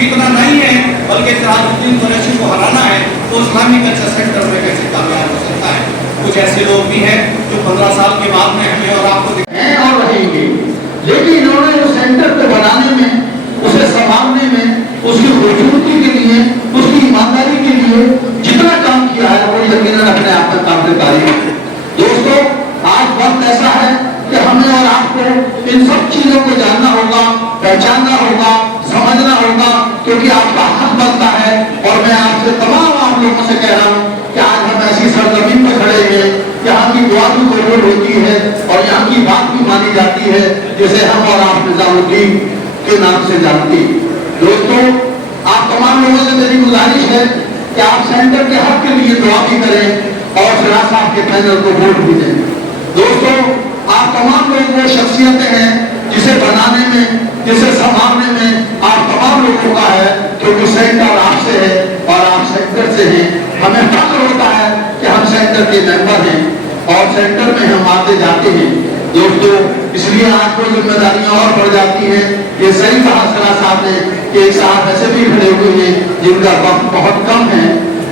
जीतना नहीं है बल्कि सिराजुद्दीन कुरैशी को हराना है, तो इस्लामिक कल्चर सेंटर में कैसे कामयाब हो सकता है। कुछ ऐसे लोग भी हैं जो 15 साल के बाद में हमें और आपको हैं और रहेंगे, लेकिन इन्होंने उस सेंटर को बनाने में, उसे संभालने में, उसकी खूबसूरती के लिए, उसकी ईमानदारी के लिए जितना काम किया है वो यकीनन अपने आप में काबिल तारीफ है। दोस्तों, आज वक्त ऐसा है कि हमें और आपको इन सब चीजों को जानना होगा, पहचानना होगा, समझना होगा, क्योंकि आपका हक बनता है। और मैं आपसे तमाम आप लोगों से कह रहा हूँ कि आज हम ऐसी सरजमीन पर खड़े हैं, यहाँ की दुआ भी कबूल होती है और यहाँ की बात भी मानी जाती है, जिसे हम और आप निजामुद्दीन के नाम से जानते हैं। दोस्तों, आप तमाम लोगों से मेरी गुजारिश है कि आप सेंटर के हक के लिए दुआ भी करें और फिराज साहब के पैनल को वोट भी दें। दोस्तों, आप तमाम लोग वो शख्सियतें हैं जिसे बनाने में, जिसे संभालने में आप तमाम लोगों का है, क्योंकि सेंटर आपसे है और आप सेंटर से हैं। हमें फख्र होता है कि हम सेंटर के मेंबर हैं और सेंटर में हम आते जाते हैं। दोस्तों, इसलिए आज कोई जिम्मेदारियां और बढ़ जाती हैं। ये सही कहा सरा साहब ने कि एक साहब ऐसे भी खड़े हुए हैं जिनका वक्त बहुत कम है,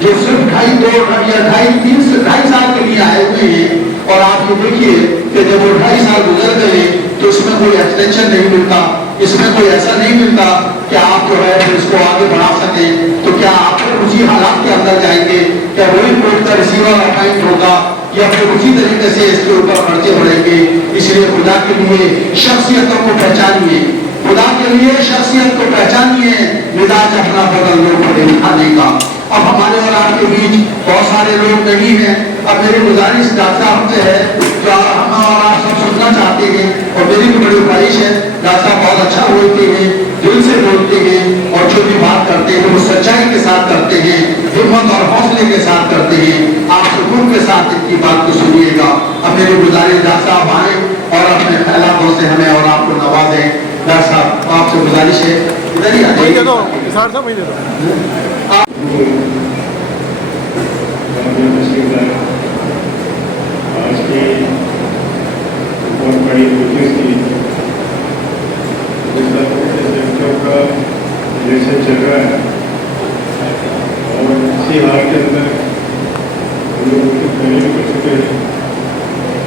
जो सिर्फ 2.5 साल के लिए आए हुए हैं। और आप ये देखिए कि जब वो 2.5 साल गुजर गए तो इसमें कोई एक्सटेंशन नहीं मिलता, इसमें कोई ऐसा नहीं मिलता कि आप जो है इसको आगे बढ़ा सकें। तो क्या आप फिर उसी हालात के अंदर जाएंगे? क्या वही कोर्ट का रिसीवर अपॉइंट होगा या फिर उसी तरीके से इसके ऊपर खर्चे बढ़ेंगे? इसलिए खुदा के लिए शख्सियतों को पहचानिए, खुदा के लिए शख्सियत को पहचानिए, मिजाज अपना बदल लो पड़े खाने का। अब हमारे और आपके बीच बहुत सारे लोग नहीं हैं। अब मेरी गुजारिश डॉक्टर साहब से है, जो हम और आप सब सुनना चाहते हैं, और मेरी भी बड़ी ख्वाहिश है। डॉक्टर साहब बहुत अच्छा बोलते हैं, दिल से बोलते हैं, और जो भी बात करते हैं वो सच्चाई के साथ करते हैं, हिम्मत और हौसले के साथ करते हैं। आप सुकून के साथ इनकी बात को सुनिएगा। अब मेरी गुजारिश डॉक्टर साहब आए और अपने ख्यालों से हमें और आपको नवाजें। डॉक्टर साहब, आपसे गुजारिश है, इधर ही आ जाइए। आज की बहुत बड़ी कोशिश की सेंटर का इलेक्शन चल रहा है और इसी हाल के अंदर हम लोग पहले भी कर चुके हैं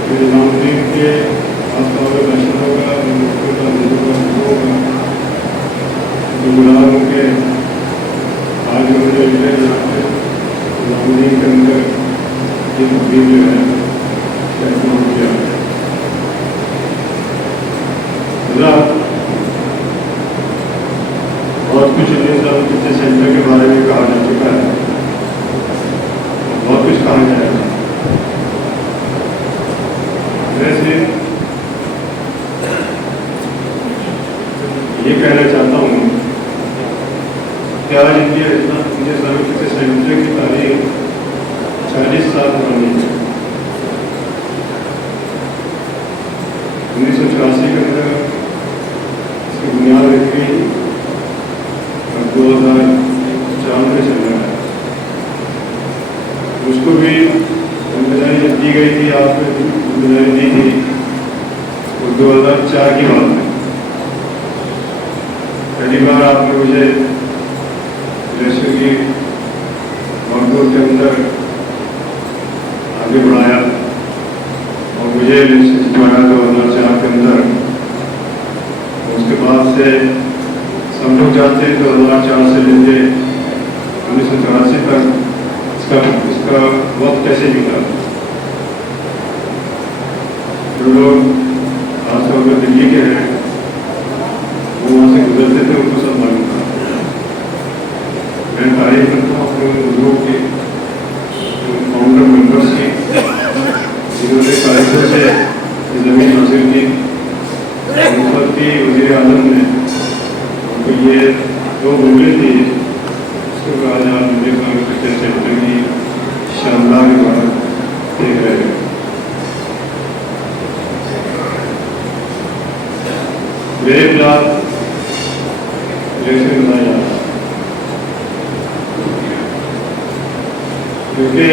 कि निजामुद्दीन के आसपास में दर्शन होगा, होगा गुलाम के आज मुझे यहाँ पे निजामुद्दीन के अंदर ये तब्दील जो है किया बहुत कुछ किसी सेंटर के बारे में कहा जा चुका है, बहुत कुछ कहा जाएगा। वैसे ये कहना चाहता हूँ कि आज इस्लामिक सेंटर की तारीख 40 साल पुरानी है। 1984 के अंदर इसकी बुनियाद रखी गई और 2004 में चल रहा है। उसको भी जिम्मेदारी जब दी गई थी, आपको जिम्मेदारी दी थी वो 2004 की बात है। पहली बार आपने मुझे इलेक्शन की माहौल के अंदर आगे बढ़ाया और मुझे इलेक्शन जितवाया 2004 के अंदर। उसके बाद से सब लोग जानते हैं 2004 से लेके 1984 तक इसका वक्त कैसे बीता। जो लोग खासतौर पर दिल्ली के हैं वो वहाँ से गुजरते थे, उनको सब मालूम था। मैं तारीफ करता हूँ अपने बुजुर्गों की, फाउंडर मेंबर्स की, जिन्होंने कायदे से ज़मीन हासिल की। उस की वज़ीर आज़म ने उनको ये 2 बोले थी, उसके बाद आज मुझे सेंटर की शानदार इमारत देख रहे हैं। मेरे खिलाफ इलेक्शन बनाया क्योंकि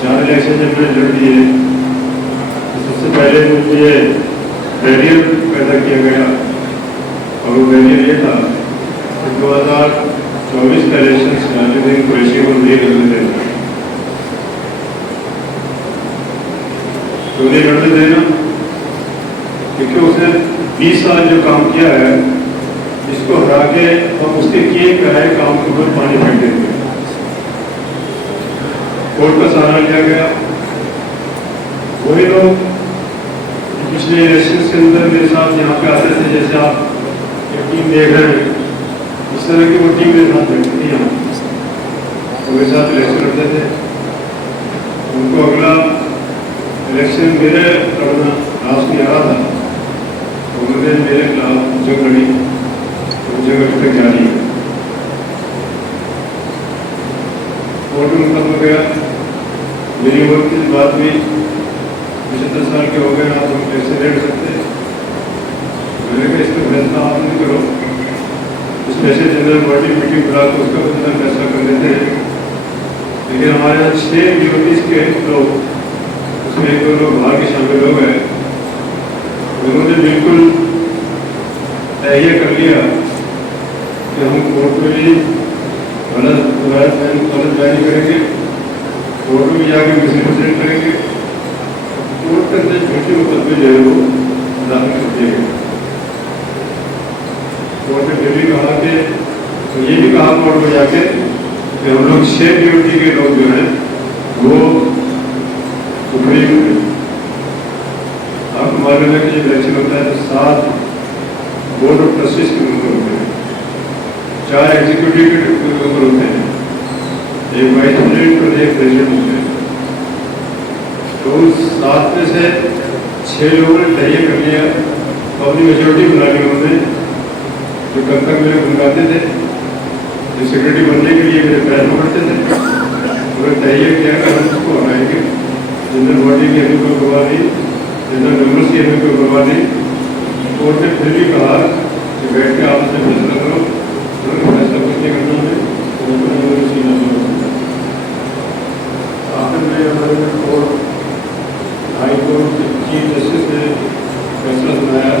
4 इलेक्शन जब मैंने लड़ दिए तो सबसे पहले मुझे बैरियर पैदा किया गया और वो बैरियर ये था कि 2024 का इलेक्शन सिराजुद्दीन कुरैशी को नहीं लड़ने देना। तो उन्हें लड़ने देना क्योंकि उसने 20 साल जो काम किया है इसको हरा के और उसके किए कराए काम के ऊपर पानी फेंक देंगे। कोर्ट का सहारा लिया गया। वही लोग पिछले इलेक्शन के अंदर मेरे साथ यहाँ पे आते थे, जैसे आप एक टीम देख रहे हैं इस तरह की वो टीम मेरे साथ बैठती थी यहाँ, तो मेरे साथ इलेक्शन लड़ते थे। उनको अगला इलेक्शन मेरे लड़ना रास में आ रहा था, तो उन्होंने मेरे खिलाफ जंग लड़ी, वो जंग अभी तक जारी है। कोर्ट में मुकदमा गया, मेरी उम्र की बात हुई, 75 साल के हो गए, आप हम कैसे लड़ सकते हैं? मैंने कहा इस पर फैसला आप नहीं करो, स्पेशल जनरल बॉडी मीटिंग बुला कर उसका कुछ फैसला कर देते हैं। लेकिन हमारे यहाँ 6 ड्यूटीज के लोग, उसमें एक दो लोग बाहर के शामिल हो गए, उन्होंने बिल्कुल तय कर लिया कि हम कोर्ट में भी गलत बयानी करेंगे, कोर्ट में जाके मिसरिप्रेजेंट करेंगे, कोर्ट के अंदर झूठे मुकदमे जो है वो दाखिल कर दिए गए। कोर्ट ने फिर भी कहा कि तो ये भी कहा कोर्ट में जाके कि हम लोग 6 ड्यूटी के लोग जो हैं वो सुप्रीम आपको मालूम है कि जब इलेक्शन होता है तो 7 बोर्ड ऑफ ट्रस्टीज के मेंबर होते हैं, 4 एग्जीक्यूटिव के मेंबर होते हैं, एक वाइस प्रेसिडेंट और एक प्रेसिडेंट होते हैं। तो उस 7 में से 6 लोगों ने तय कर लिया, तो अपनी मेजोरिटी बना ली उन्होंने, जो कल तक मेरे गुनगाते थे, जो सेक्रेटरी बनने के लिए मेरे पैर पकड़ते थे, उन्होंने तय किया कि हम उसको हटाएंगे। जनरल बॉडी की हमें कोई परवाह नहीं, जनरल मेंबर्स की हमें कोई परवाह नहीं। कोर्ट ने फिर भी कहा कि बैठ के आपस में फैसला करो, फैसला कुछ नहीं करना है, आखिर में हमारे कोर्ट हाई कोर्ट के चीफ जस्टिस ने फैसला सुनाया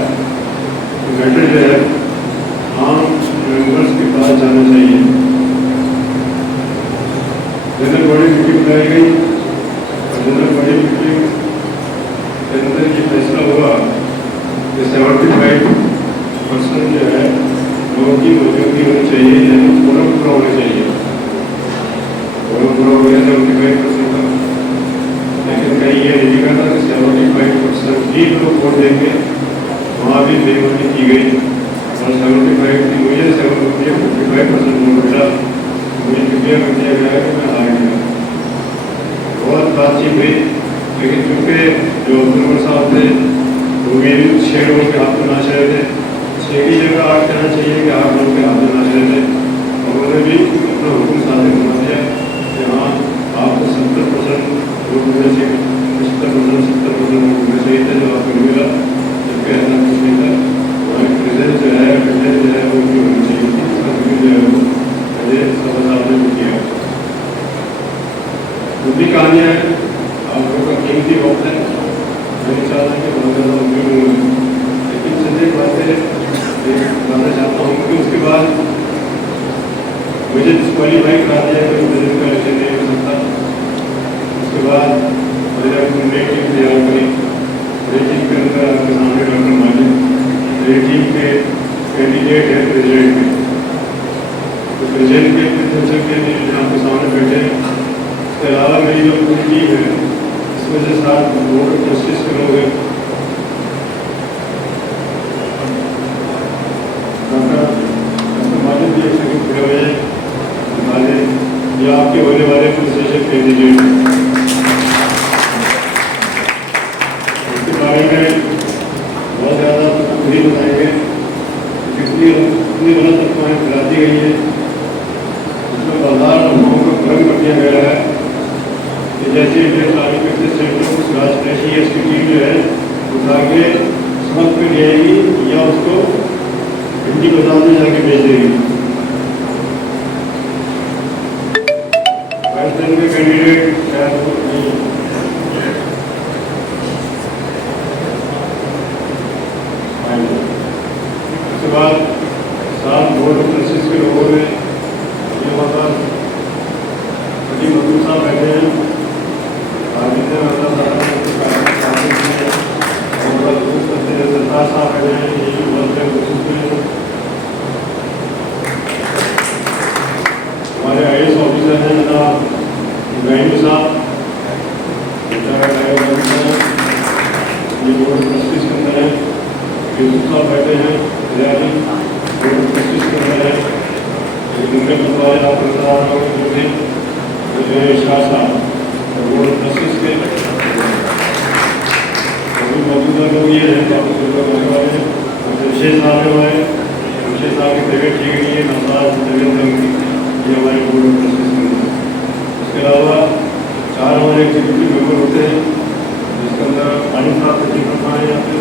कि मैटर जो है आम मेंबर्स के पास जाना चाहिए। जनरल बॉडी मीटिंग बुलाई गई और जनरल बॉडी मीटिंग के अंदर ये फैसला हुआ कि 75% जो है लोगों की मौजूदगी होनी चाहिए, यानी फोरम पूरा होना चाहिए। फोरम पूरा हो गया 75% का, लेकिन कहीं ये नहीं लिखा था कि 75% ही लोग वोट देंगे, वहाँ भी बेईमानी की गई और 75 की मुझे 55% वोट मिला। मुझे डिक्लेयर कर दिया गया कि मैं हार गया। बहुत बातचीत हुई, लेकिन चूँकि जो अब्दुल साहब थे वो भी 6 लोगों के हाथ में नाच रहे थे, 6 की जगह 8 कहना चाहिए कि 8 लोगों के हाथ में नाच रहे थे। उन्होंने भी अपना हुक्म साबित बना दिया कि हाँ आपको 70% वोट मिलना चाहिए, 70% वोट मिलना चाहिए था, जो आपको मिला, जबकि ऐसा कुछ नहीं था। हमारे प्रेजेंट जो है अटेंडेंस जो है वो भी होनी चाहिए थी, इसका भी जो है वो मुझे सभा साहब ने भी किया। दूसरी कहानियाँ हैं, आप लोगों का कीमती वक्त है, मैं चाहता कि बहुत ज़्यादा उपयोग हूँ, लेकिन चंद एक बातें बताना चाहता हूँ कि उसके बाद मुझे डिस्क्वालीफाई करा दिया कि मैं प्रेसिडेंट का इलेक्शन नहीं हो सकता। उसके बाद मैंने अपनी नई टीम तैयार करी, नई टीम के अंदर आपके सामने डॉक्टर मालिक, नई टीम के कैंडिडेट है प्रेसिडेंट के, तो प्रेसिडेंट के प्रेसिडेंशियल कैंडिडेट आपके सामने बैठे हैं। इसके अलावा मेरी जो पूरी टीम है इसमें से 7 बोर्ड ऑफ ट्रस्टीज के लोग हैं, डॉक्टर मालिक भी एक्सेक्यूटिव खड़े हुए हैं, ये आपके होने वाले प्रेसिडेंशियल कैंडिडेट। इसके बारे में बहुत ज़्यादा नहीं बताएंगे, कितनी गलत अफवाहें फैला दी गई है, इसमें बाजार अफवाहों को भरम कर दिया गया है कि जैसे इंडियन आर्मी के सेंटर कुछ राजनीति इसकी टीम जो है उठा के समझ में ले आएगी या उसको हिंदी बाजार में जाके बेच देगी। प्रेसिडेंट के कैंडिडेट शायद उसके बाद यूसुफ साहब बैठे हैं, रियाली कोशिश कर रहे हैं, उनके बतवाए आप नजर आ रहे हो जो भी शाह साहब वो कोशिश के अभी मौजूदा लोग ये हैं काफी लोग आने वाले हैं, विशेष साहब जो है विशेष साहब की तबीयत ठीक नहीं है, नसाज तबीयत ये हमारे बोर्ड में कोशिश करते हैं। इसके अलावा 4 हमारे एग्जीक्यूटिव मेंबर होते हैं जिसके अंदर आलिम साहब सचिव फरमा है, यहाँ पे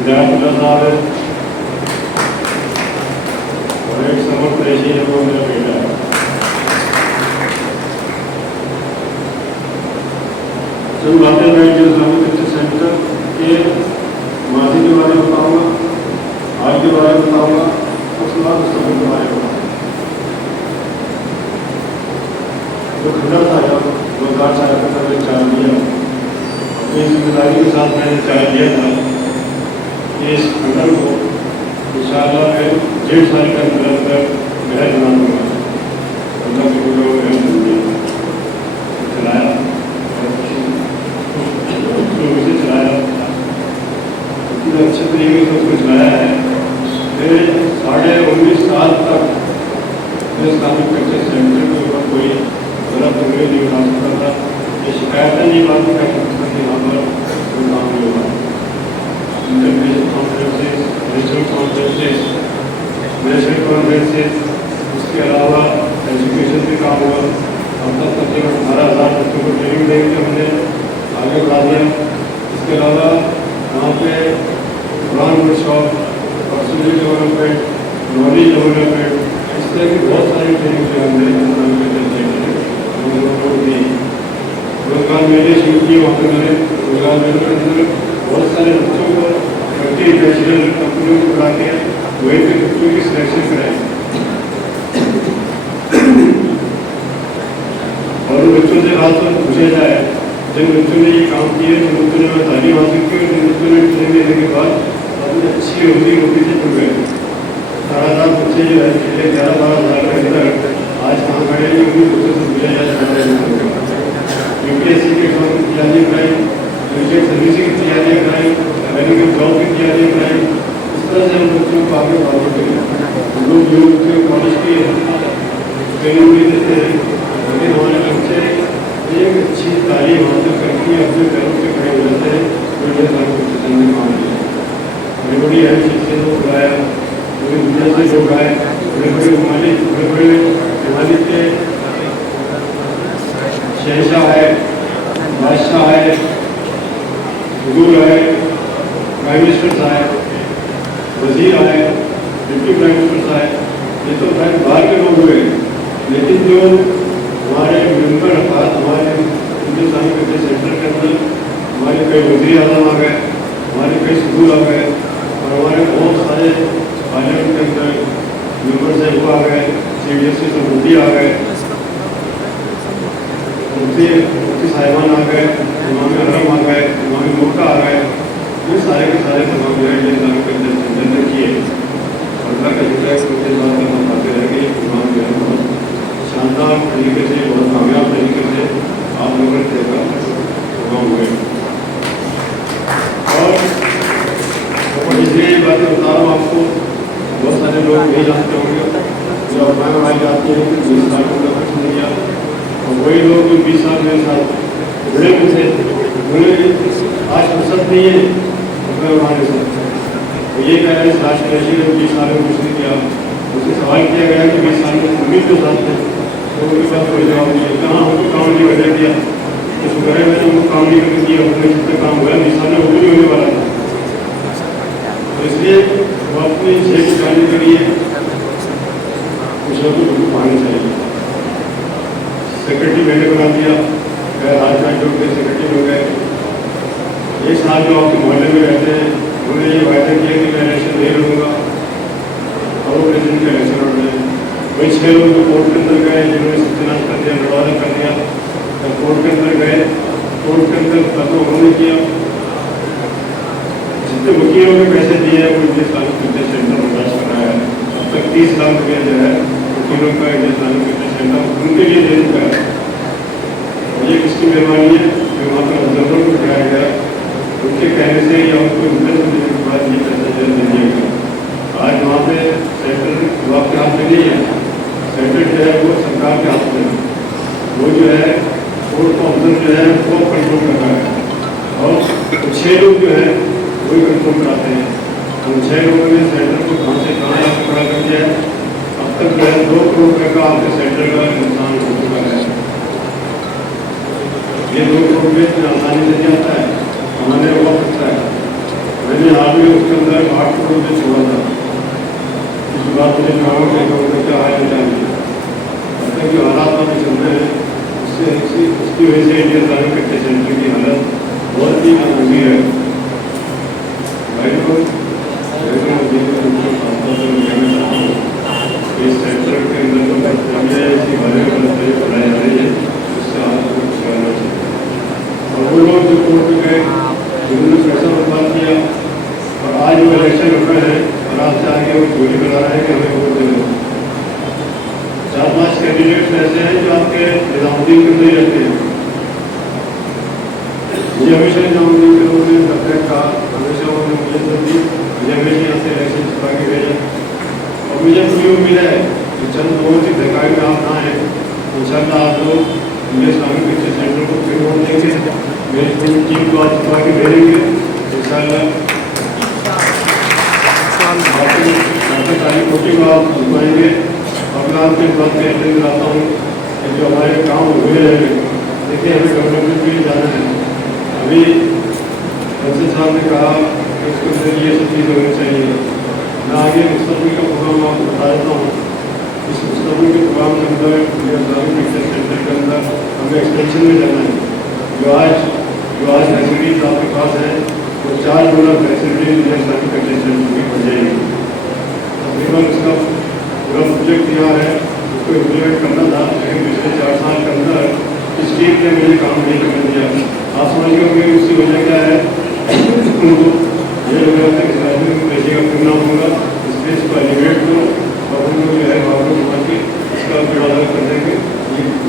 हिदायतुल्लाह साहब है और एक समर कुरैशी है, वो मेरा बेटा है। जब बातें मैं जो इस्लामिक कल्चर सेंटर के माजी के बारे में बताऊँगा, आज के बारे में बताऊँगा, उसके बाद उस समय के बारे में बताऊँगा। जो खंडर था जब 2004 का मैंने चार्ज लिया, अपनी जिम्मेदारी के साथ मैंने चार्ज लिया था कि इस खंडर को इंशाअल्लाह मैं 1.5 साल के अंदर अंदर महल बना दूँगा। अल्लाह के गुजर महल चलाया से चलाया, इतने अच्छे तरीके से उसको चलाया है। फिर 19.5 साल तक इस्लामिक कल्चर सेंटर के ऊपर कोई गलत अंग्रेज नहीं उठा सकता था, ये शिकायतें नहीं बात कर सकता कि यहाँ पर कोई काम नहीं हुआ। International conferences, national conferences, national conferences, उसके अलावा एजुकेशन पे काम हुआ। अब तक तकरीबन 18,000 बच्चों को ट्रेनिंग देंगे हमने आगे बढ़ा दिया। इसके अलावा वहाँ पे Quran workshop, personal development, knowledge development, इस तरह की बहुत सारी ट्रेनिंग जो हमने दी। रोजगार मेले शुरू किए वहाँ पर मैंने, रोजगार मेले के अंदर बहुत सारे बच्चों को मल्टीनेशनल कंपनियों को बुला के वहीं पे बच्चों की सिलेक्शन कराई और उन बच्चों से हाथ पर पूछा जाए जिन बच्चों ने ये काम किए, जिन बच्चों ने तालीम हासिल की और जिन बच्चों ने ट्रेनिंग लेने के बाद अपनी अच्छी रोटी से जुड़ गए। 18,000 बच्चे जो है पिछले 11-12 साल के अंदर आज कहाँ खड़े हैं, उन्हीं बच्चों से पूछा जाता है। UPSC के एग्जाम की तैयारी कराई, यूनिवर्सिटी सर्विसिंग की तैयारी कराई, मेडिकल जॉब की तैयारी कराई। इस तरह से हम बच्चों को आगे बढ़ाने के लिए लोग योग के कॉलेज की ट्रेनिंग भी देते हैं, लेकिन हमारे बच्चे एक अच्छी तालीम हासिल करके अपने पैरों पे खड़े हो जाते हैं। मीडिया साहब ने काम किया, बड़ी बड़ी अहम शख्सियतों को बुलाया, पूरी दुनिया से लोग आए, बड़े बड़े ममालिक, बड़े बड़े ममालिक के शहंशाह है, बादशाह है, हुजूर है, प्राइम मिनिस्टर आए, वजीर आए, डिप्टी प्राइम मिनिस्टर आए। ये तो शायद बाहर के लोग हुए, लेकिन जो हमारे मेंबर अफराद हमारे हिंदुस्तानी कल्चर सेंटर के अंदर हमारे कई वज़ीर आज़म आ गए, हमारे कई सदूर आ गए और हमारे बहुत सारे पार्लियामेंट के अंदर मेंबर से वो आ गए, CDSC से मुफ्ती आ गए, मुफ्ती साहिबान आ गए, इमाम हरम आ गए, इमाम मुल्का आ गए। ये सारे के सारे तमाम जो है इस्लामिक कल्चर सेंटर ने किए। अल्लाह का शुक्र है कि उसके बाद हम आते रहेंगे। इमाम जो है बहुत शानदार तरीके से, बहुत कामयाब तरीके से आप लोगों ने देखा प्रोग्राम हुए। और इसलिए ये बातें बता रहा हूँ आपको, बहुत सारे लोग नहीं जानते होंगे जो अफवाहें उड़ाई जाती हैं कि 20 साल का कुछ नहीं किया, और वही लोग जो 20 साल मेरे साथ जुड़े हुए थे उन्हें आज फुर्सत नहीं है अफवाहें उड़ाने से। तो ये कह रहे हैं राष्ट्र ऋषि ने 20 साल में कुछ नहीं किया। उससे सवाल किया गया कि 20 साल में उम्मीद के साथ थे, तो उनके पास कोई जवाब नहीं है। कहाँ हमको काम नहीं करने दिया, तो शुक्र है मैंने उनको काम नहीं करने दिया, उन्होंने जितना काम हुआ 20 साल में वो नहीं होने वाला था। तो इसलिए वो अपनी जेब उठाने के लिए कुछ लोग उनको पानी चाहिए। सेक्रेटरी मैंने बना दिया, राजनाथ जो के सेक्रेटरी हो गए। एक साल जो आपके मोहल्ले में रहते हैं उन्होंने ये वायदा किया कि मैं इलेक्शन नहीं लड़ूंगा, और वो प्रेसिडेंट का इलेक्शन लड़ रहे हैं। वही 6 लोग जो कोर्ट के अंदर गए, जिन्होंने सत्यानाश कर दिया, लड़वादा कर दिया, जब कोर्ट के अंदर गए, कोर्ट के अंदर फैसला उन्होंने किया। जितने वकीलों ने पैसे दिए हैं वो इस्लामिक कल्चर सेंटर बर्दाश्त कर रहा है। अब तक 30 लाख रुपया जो है वकीलों का इस्लामिक कल्चर सेंटर उनके लिए दे चुका है। ये किसकी मेहरबानी है? जो वहाँ पर ऑब्जर्वर को बिठाया गया, उनकी उनके कहने से या उनको इंटरेस्ट देने के बाद ये पैसा जो है दिया गया। आज वहाँ पे सेंटर जो आपके हाथ में नहीं है, सेंटर जो है वो सरकार के हाथ में है। वो जो है कोर्ट का ऑफिसर जो है वो कंट्रोल कर रहा है और 6 लोग जो है वही कंट्रोल कराते हैं। उन 6 लोगों ने सेंटर को कहाँ से कहाँ तक खड़ा कर दिया है। अब तक जो है 2 करोड़ रुपये का आपके सेंटर का नुकसान हो चुका है। ये 2 करोड़ रुपये इतनी आसानी से नहीं आता है, हमारे हो सकता है। मैंने हाल में उसके अंदर 8 करोड़ रुपये छोड़ा था। इस बात मुझे जवाब नहीं क्या हाल चाहिए। अब तक जो हालात में चल रहे हैं उसकी वजह से इंडियन इस्लामिक प्रेक्टिस सेंटर की हालत बहुत ही गंभीर है। भाई लोग इस सेंटर के अंदर जो प्रक्रिया है इसके बारे में गलत बढ़ाई जा रही है, उससे आपको कुछ करना चाहिए। और वो लोग जो कोर्ट में गए जिन्होंने पैसा बर्बाद किया और आज वो इलेक्शन लड़ रहे हैं और आज से आगे वो गोली बना रहे हैं कि हमें वोट दे दो। 4-5 कैंडिडेट्स ऐसे हैं जो आपके निजामुद्दीन के अंदर ही रहते हैं। मुझे हमेशा निजामुद्दीन के लोगों ने तब तक कहा, हमेशा उन्होंने मुझे सब दी, मुझे हमेशा यहाँ से इलेक्शन छुपा के भेजा और मुझे पूरी उम्मीद है कि चंद लोगों की धकाई में आप ना आए। इंशाअल्लाह आप लोग इंडियन इस्लामिक प्रेक्टिस सेंटर को फिर वोट देंगे, मेरी पूरी टीम को आप छुपा के भेजेंगे। इंशाअल्लाह तारीख होती को आप छुपाएंगे। और मैं आपके बात कहते आता हूँ कि जो हमारे काम हुए हैं, देखिए हमें गवर्नमेंट के लिए जाना है। अभी कंसल साहब ने कहा कि उसके अंदर ये सब चीज़ होनी चाहिए। मैं आगे मुस्तक़बिल का प्रोग्राम आपको बता देता हूँ। इस मुस्तक़बिल के प्रोग्राम के अंदर इस्लामिक प्रेक्टिस सेंटर के अंदर हमें एक्सटेंशन में जाना है। जो आज फैसिलिटीज़ आपके पास है वो 4 गुना फैसिलिटीज इस्लामिक प्रेक्टिस सेंटर की बन जाएगी। तकरीबन इसका पूरा प्रोजेक्ट तैयार है, उसको इम्प्लीमेंट करना था, लेकिन पिछले 4 साल के अंदर इस टीम ने मुझे काम नहीं करने दिया। आप समझ गए होंगे उसकी वजह क्या है। उनको ये लग रहा था कि इस्लामिक पैसे का करना होगा, स्पेस को एलिवेट करो और उन लोग जो है बाबू घुमा के इसका बेड़ा कर देंगे।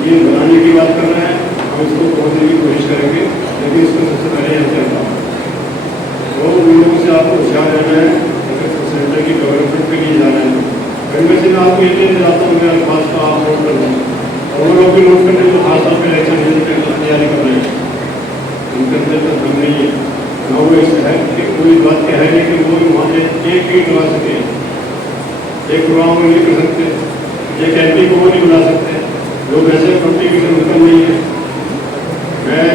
ये बनाने की बात कर रहे हैं, हम इसको पहुँचने की कोशिश करेंगे, लेकिन इसको सबसे पहले यहाँ से हटाओ। तो उन लोगों से आपको होशियार रहना है, अगर सेंटर की डेवलपमेंट के लिए जाना है। इनमें से मैं आपको ये दिलाता हूँ, मेरे अल्फाज का आप नोट कर लें और वो लोग भी नोट कर लें जो खास तौर पर इलेक्शन देने के लिए तैयारी कर रहे हैं। उनके अंदर तो दम नहीं है ना, वो इस है कि कोई बात कह रही है कि वो वहाँ से एक भी बुला सके, एक प्रोग्राम को नहीं कर सकते, एक एमपी को वो नहीं बुला सकते, लोग ऐसे कंट्रीब्यूशन इनकम नहीं है। मैं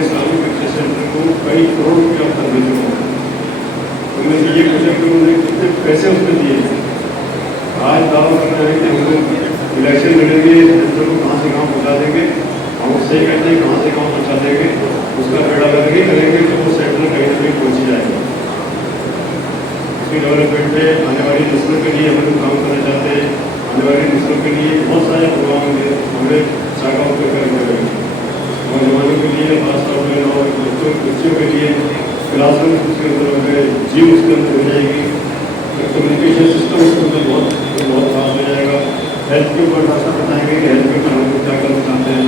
इस्लामिक प्रेक्टिस सेंटर को कई करोड़ रुपये अब तक दे चुका हूँ। उनमें से ये पूछा कि उन्होंने कितने पैसे उसमें दिए। आज दावा कर रहे हैं कि हम लोग इलेक्शन लड़ेंगे, सेंटर को कहाँ से कहाँ पहुँचा देंगे। हम उससे ही कहते हैं कहाँ से कहाँ पहुँचा देंगे, उसका बेड़ा करेंगे तो वो सेंटर कहीं ना कहीं पहुँच जाएगा। उसकी डेवलपमेंट में आने वाली नस्लों के लिए हम लोग काम करना चाहते हैं। आने वाली नस्लों के लिए बहुत सारे प्रोग्राम होंगे, हमें शाखा होकर करेंगे। नौजवानों के लिए खासतौर पर बच्चों के लिए क्लासरूम उसके अंदर हो गए, जिम उसके अंदर हो जाएगी, कम्युनिकेशन सिस्टम उसके अंदर बहुत खास हो जाएगा। हेल्थ के ऊपर डॉक्टर बताएंगे कि हेल्थ के ऊपर हम लोग क्या करना चाहते हैं।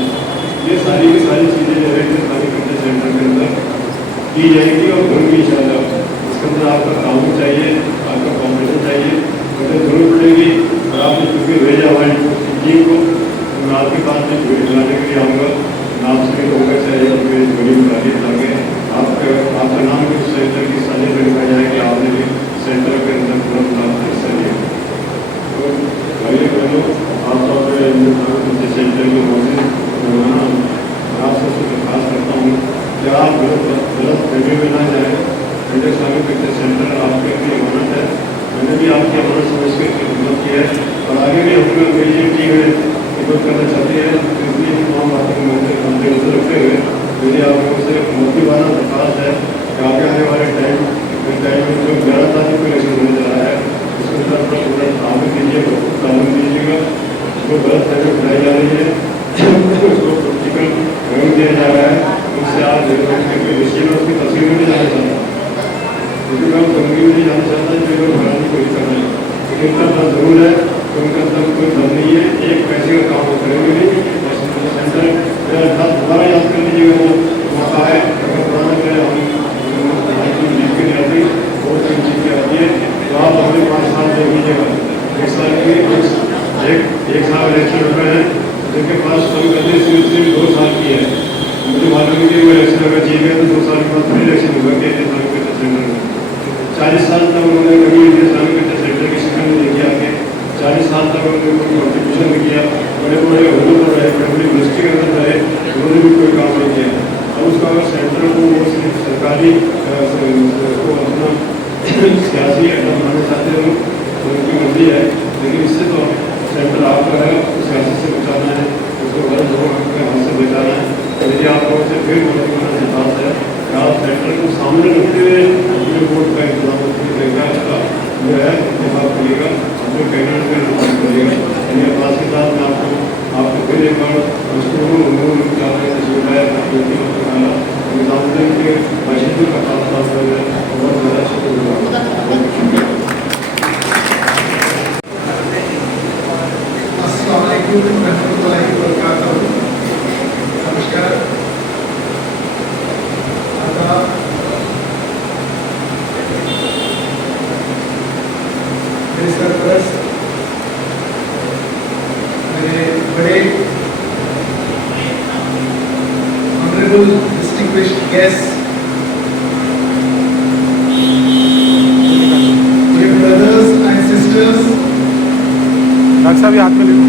ये सारी की सारी चीज़ें जो है इस्लामिक प्रेक्टिस सेंटर के अंदर की जाएगी और होंगी इंशाअल्लाह। इसके अंदर आपका ताउन चाहिए, आपका कॉम्पिटिशन चाहिए, अगर जरूरत पड़ेगी और आपने चूँकि भेजा हमारी टीम को, तो मैं आपके पास में झोली बनाने के लिए आऊँगा। मैं आपसे कहूँगा चाहिए मेरी झोली बना ली ताकि आपका नाम भी उस सेंटर की साझे में लिखा जाए कि आपने भी सेंटर के अंदर पूरा हिस्सा लिया। तो भाई बहनों, आमतौर पर सेंटर के मौजूद आप सबसे दरख्वास्त करता हूँ कि आप गलत फहमी में ना जाए। इंडियन इस्लामिक प्रेक्टिस सेंटर आपकी अपनी अमानत है, मैंने भी आपकी अमानत समझ कर खिदमत की है और आगे भी हम लोग मेरी जो टीम है खिदमत करना चाहती है। इसलिए तमाम बातों को मद्देनजर रखते हुए मेरी आप लोगों से मोदी वाला दरख्वास्त है कि आगे आने वाले टाइम में जो 11 तारीख को इलेक्शन होने जा रहा है उसके अंदर पर पूरा ताउन दीजिएगा, ताउन दीजिएगा। जो गलत फहमी उठाई जा रही है उसको पोलिटिकल रंग दिया जा रहा है, उससे आज विषय में उसकी तस्वीर में नहीं जाना चाहता, क्योंकि मैं तंगी में नहीं जाना चाहता जो लोग बनाने की कोशिश कर रहे हैं। लेकिन इनका दम जरूर है, तो उनका दम कोई दम नहीं है, एक पैसे का काम वो करेंगे नहीं। सेंटर दोबारा याद कर लीजिएगा, वो मौका है अगर पुराना करें हम इलेक्शन हुआ कि इस्लामिक कल्चर सेंटर में 40 साल तक उन्होंने कभी इस्लामिक कल्चर सेंटर की शिकन नहीं किया कि 40 साल तक उन्होंने कोई कॉन्ट्रीब्यूशन नहीं किया, बड़े बड़े होटल पर रहे, बड़े बड़ी यूनिवर्सिटी के अंदर रहे, उन्होंने भी कोई काम नहीं किया। अब उसका अगर सेंटर को वो सिर्फ सरकारी को अपना सियासी अड्डा बनाना चाहते हैं तो उनकी मर्जी है, लेकिन इससे तो सेंटर आपका है, सियासत से बचाना है, उसको गलत लोगों के हाथ से बचाना है। यदि आप लोगों से फिर बोलने की बात है कि आप सेंटर को सामने रखते हुए अपने वोट का इंतजाम करेगा, जो है इंतजाम करिएगा, अपने कैंडिडेट का इंतजाम करिएगा। यानी अब्बास के साथ मैं आपको फिर एक बार निजामुद्दीन के मशीनों का खास खास बहुत ज़्यादा शुक्रिया। अस्सलाम वालेकुम रहमतुल्लाहि व बरकातहू। नमस्कार, आदाब। मेरे सरपरस्त, मेरे बड़े honourable distinguished guest, dear brothers and sisters, doctor साहब ये हाथ में ले लो।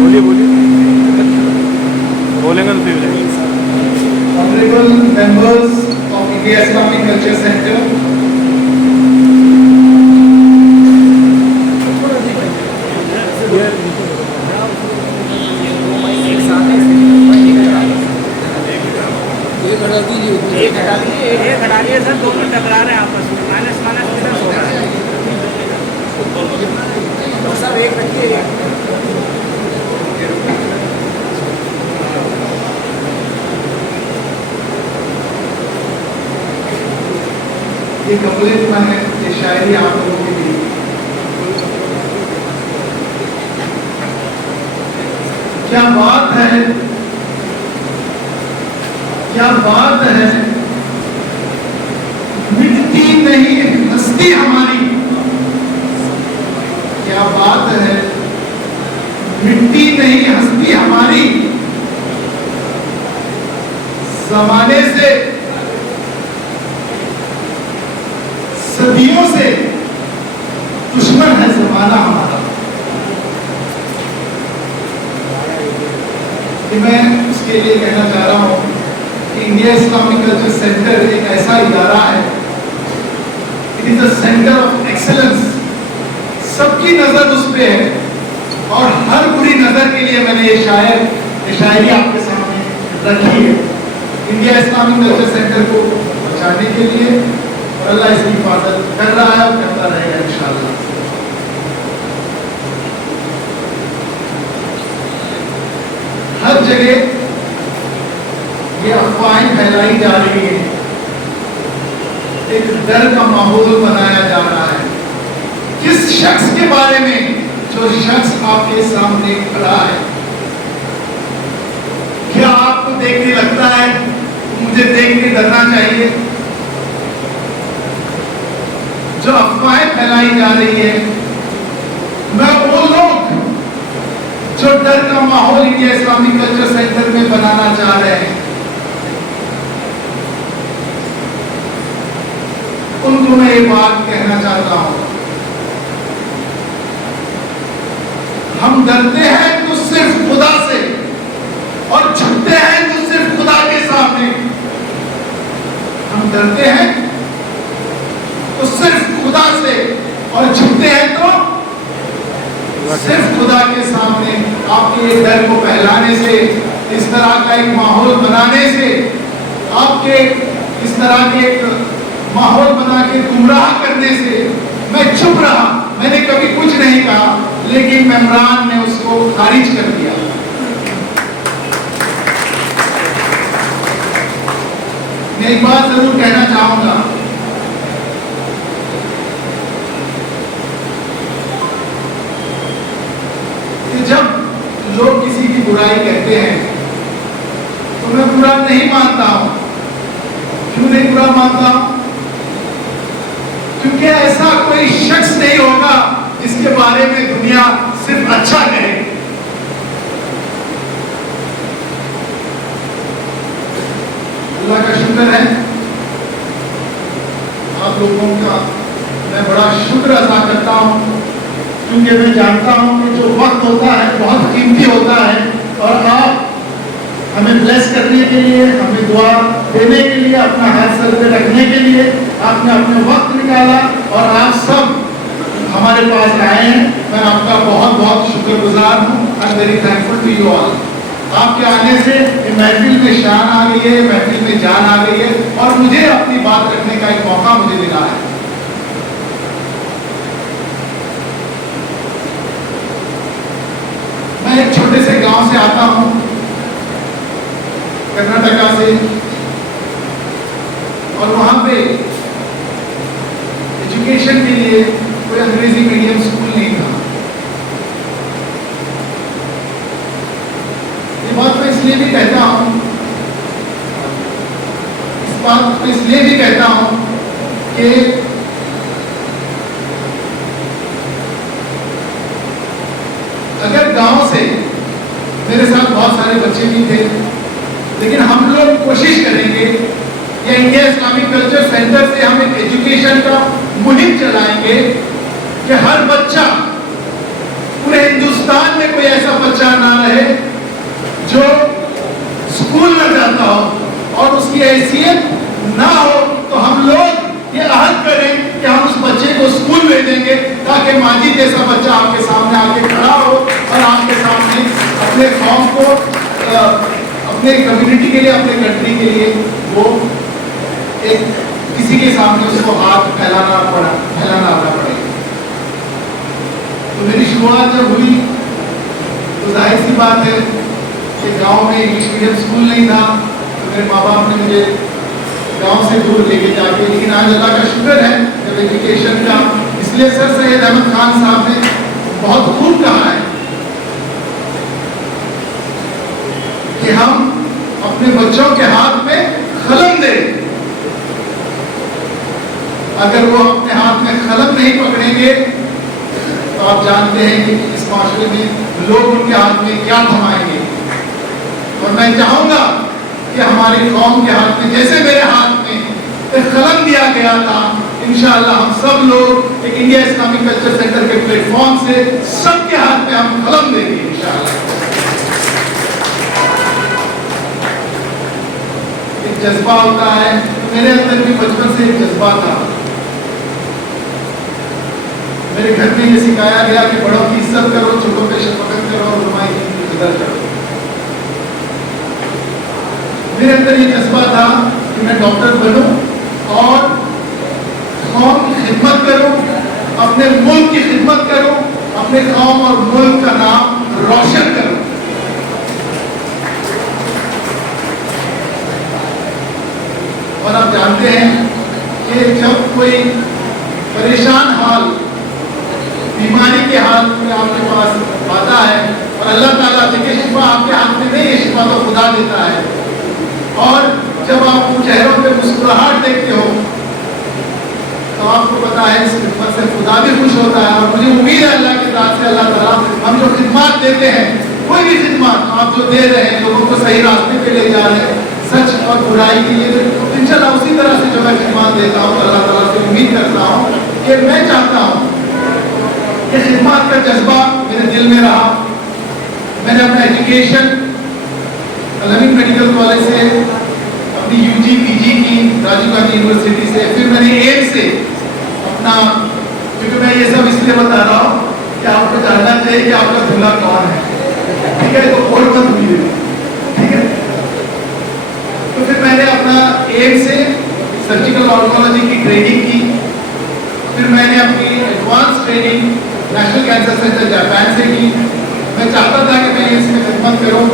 बोलिए बोलिए, बोलेंगे तो फिर honorable members of India Islamic Culture Center, एक हटा लिए सर, दोनों टकरा रहे हैं आपस में, माइनस माइनस प्लस हो रहा है। तो सब एक रखिए। ये कमलेश है, ये शायरी आप लोगों के लिए। क्या बात है, क्या बात है, मिटती नहीं हस्ती हमारी। क्या बात है, मिटती नहीं हस्ती हमारी। जमाने से, सदियों से दुश्मन है जमाना हमारा। कि मैं उसके लिए कहना चाह रहा हूँ, इंडिया इस्लामिक कल्चर सेंटर एक ऐसा इदारा है, it is a centre of excellence. सबकी नजर उस पे है और हर बुरी नजर के लिए मैंने ये शायरी आपके सामने रखी है, इंडिया इस्लामिक कल्चर सेंटर को बचाने के लिए। और अल्लाह इसकी हिफाजत कर रहा है और करता रहेगा इंशाअल्लाह। हर जगह ये अफवाहें फैलाई जा रही है, एक डर का माहौल बनाया जा रहा है किस शख्स के बारे में, जो शख्स आपके सामने खड़ा है। क्या आपको देख के लगता है मुझे देख के डरना चाहिए? जो अफवाहें फैलाई जा रही है, मैं वो लोग जो डर का माहौल इंडिया इस्लामिक कल्चर सेंटर में बनाना चाह रहे हैं, उनको मैं ये बात कहना चाहता हूं, हम डरते हैं तो सिर्फ खुदा से और झुकते हैं तो सिर्फ खुदा के सामने। हम डरते हैं तो सिर्फ खुदा से और झुकते हैं तो सिर्फ खुदा के सामने। आपके ये डर को फैलाने से, इस तरह का एक माहौल बनाने से, आपके इस तरह के एक माहौल बना के गुमराह करने से मैं चुप रहा। मैंने कभी कुछ नहीं कहा, लेकिन मेमरान ने उसको खारिज कर दिया। मैं एक बात जरूर कहना चाहूंगा, कि जब लोग किसी की बुराई कहते हैं तो मैं बुरा नहीं मानता हूं। क्यों नहीं बुरा मानता हूं? क्योंकि ऐसा कोई शख्स नहीं होगा بارے میں دنیا صرف اچھا کہے. اللہ کا شکر ہے, آپ لوگوں کا میں بڑا شکر ادا کرتا ہوں, کیونکہ میں جانتا ہوں کہ جو وقت ہوتا ہے بہت قیمتی ہوتا ہے, اور آپ ہمیں بلیس کرنے کے لیے, ہمیں دعا دینے کے لیے, اپنا ہاتھ سر پہ رکھنے کے لیے آپ نے اپنے وقت نکالا, اور آپ سب ہمارے پاس آئے ہیں. میں آپ کا بہت بہت شکر گزار ہوں. I am very thankful to you all. آپ کے آنے سے محفل میں شان آ گئی ہے, محفل میں جان آ گئی ہے, اور مجھے اپنی بات رکھنے کا ایک موقع مجھے ملا ہے. میں ایک چھوٹے سے گاؤں سے آتا ہوں, کرناٹکا سے, اور وہاں پہ ایجوکیشن کے لیے کوئی انگریزی میڈیم اسکول نہیں تھا. یہ بات میں اس لیے بھی کہتا ہوں, اس بات میں اس لیے بھی کہتا ہوں کہ اگر گاؤں سے میرے ساتھ بہت سارے بچے بھی تھے, لیکن ہم لوگ کوشش کریں گے یا انڈیا اسلامک کلچر سینٹر سے ہم ایک ایجوکیشن کا مہم چلائیں گے کہ ہر بچہ, پورے ہندوستان میں کوئی ایسا بچہ نہ رہے جو اسکول نہ جاتا ہو اور اس کی حیثیت نہ ہو. تو ہم لوگ یہ عہد کریں کہ ہم اس بچے کو اسکول بھیجیں گے, تاکہ ماجد جیسا بچہ آپ کے سامنے آ کے کھڑا ہو اور آپ کے سامنے اپنے قوم کو, اپنے کمیونٹی کے لیے, اپنے کنٹری کے لیے وہ ایک کسی کے سامنے اس کو ہاتھ پھیلانا آنا پڑے. تو میری شروعات جب ہوئی تو ظاہر سی بات ہے کہ گاؤں میں انگلش میڈیم اسکول نہیں تھا, تو میرے ماں باپ نے مجھے گاؤں سے دور لے کے جا کے, لیکن آج اللہ کا شکر ہے جب ایجوکیشن کا, اس لیے سر سید احمد خان صاحب نے بہت خوب کہا ہے کہ ہم اپنے بچوں کے ہاتھ میں قلم دیں. اگر وہ اپنے ہاتھ میں قلم نہیں پکڑیں گے تو آپ جانتے ہیں کہ اس معاشرے میں لوگ ان کے ہاتھ میں کیا تھمائیں گے. اور میں چاہوں گا کہ ہماری قوم کے ہاتھ میں, جیسے میرے ہاتھ میں ایک قلم دیا گیا تھا, انشاءاللہ ہم سب لوگ ایک انڈیا اسلامک کلچر سینٹر کے پلیٹ فارم سے سب کے ہاتھ میں ہم قلم دیں گے انشاءاللہ. ایک جذبہ ہوتا ہے, میرے اندر بھی بچپن سے ایک جذبہ تھا. میرے گھر میں یہ سکھایا گیا کہ بڑوں کی عزت کرو, چھوٹوں پہ شفقت کرو, اور علماء کی قدر کرو. میرے اندر یہ جذبہ تھا کہ میں ڈاکٹر بنوں اور قوم کی خدمت کروں, اپنے ملک کی خدمت کروں, اپنے قوم اور ملک کا نام روشن کروں. اور آپ جانتے ہیں کہ جب کوئی پریشان حال, بیماری کے حال میں آپ کے پاس آتا ہے, اور اللہ تعالیٰ دیکھے شفا آپ کے ہاتھ میں نہیں ہے, شفا تو خدا دیتا ہے, اور جب آپ ان چہروں پہ مسکراہٹ دیکھتے ہو تو آپ کو پتا ہے اس خدمت سے خدا بھی خوش ہوتا ہے. اور مجھے امید ہے اللہ کے ذات سے, اللہ تعالیٰ ہم جو خدمات دیتے ہیں, کوئی بھی خدمات آپ جو دے رہے ہیں, لوگوں کو صحیح راستے پہ لے جا رہے ہیں, سچ اور برائی کے لیے, انشاءاللہ اسی طرح سے جو میں خدمات دیتا ہوں, اللہ تعالیٰ سے امید کرتا ہوں کہ میں چاہتا ہوں کہ خدمات کا جذبہ میرے دل میں رہا. میں نے اپنا ایجوکیشن الامین میڈیکل کالج سے, اپنی یو جی پی جی کی راجیو گاندھی یونیورسٹی سے, پھر میں نے ایم سے اپنا, کیونکہ میں یہ سب اس لیے بتا رہا ہوں کہ آپ کو جاننا چاہیے کہ آپ کا دلہا کون ہے, ٹھیک ہے, تو کوئی مت بھولے, ٹھیک ہے. تو پھر میں نے اپنا ایم سے سرجیکل آنکولوجی کی ٹریننگ کی, پھر میں نے اپنی advance training national cancer centre Japan سے کی. میں چاہتا تھا کہ میں اس میں خدمت کروں,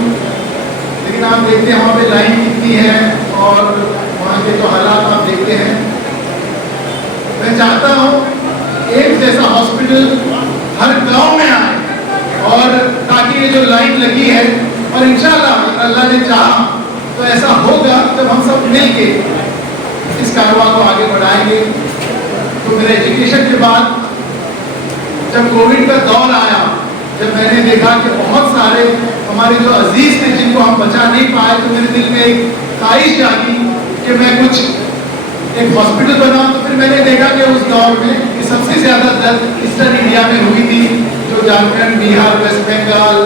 لیکن آپ دیکھتے ہیں وہاں پہ لائن کتنی ہے اور وہاں کے جو حالات آپ دیکھتے ہیں. میں چاہتا ہوں ایک جیسا ہاسپٹل ہر گاؤں میں آئے, اور تاکہ یہ جو لائن لگی ہے, اور انشاءاللہ اگر اللہ نے چاہا تو ایسا ہوگا جب ہم سب مل کے اس کاروبار کو آگے بڑھائیں گے. تو میرے ایجوکیشن کے بعد जब कोविड का दौर आया, जब मैंने देखा कि बहुत सारे हमारे जो अजीज थे जिनको हम बचा नहीं पाए, तो मेरे दिल में एक ख्वाहिश जागी कि मैं कुछ एक हॉस्पिटल बनाऊं। तो फिर मैंने देखा कि उस दौर में कि सबसे ज़्यादा दर्द ईस्टर्न इंडिया में हुई थी, जो झारखंड, बिहार, वेस्ट बंगाल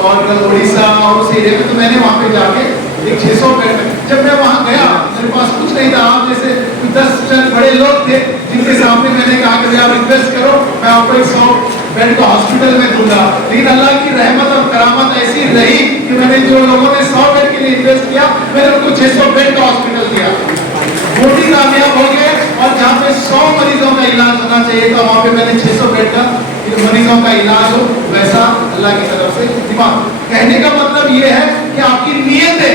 और उड़ीसा और उस एरिया में। तो मैंने वहाँ पे जाके एक 600 बेड, जब मैं वहाँ गया मेरे पास कुछ नहीं था, आप जैसे 10 बड़े लोग थे जिनके सामने मैंने कहा कि आप इन्वेस्ट करो, मैं आपको 100 बेड का हॉस्पिटल में दूंगा। लेकिन अल्लाह की रहमत और करामत ऐसी रही कि मैंने जो लोगों ने 100 बेड के लिए इन्वेस्ट किया, मैंने उनको 600 बेड का हॉस्पिटल दिया। वो भी कामयाब हो गए, और जहाँ पे 100 मरीजों का इलाज होना चाहिए था, वहाँ पे मैंने 600 बेड का मरीजों का इलाज हो, वैसा अल्लाह की तरफ से दिमाग। कहने का मतलब ये है कि आपकी नीयत है,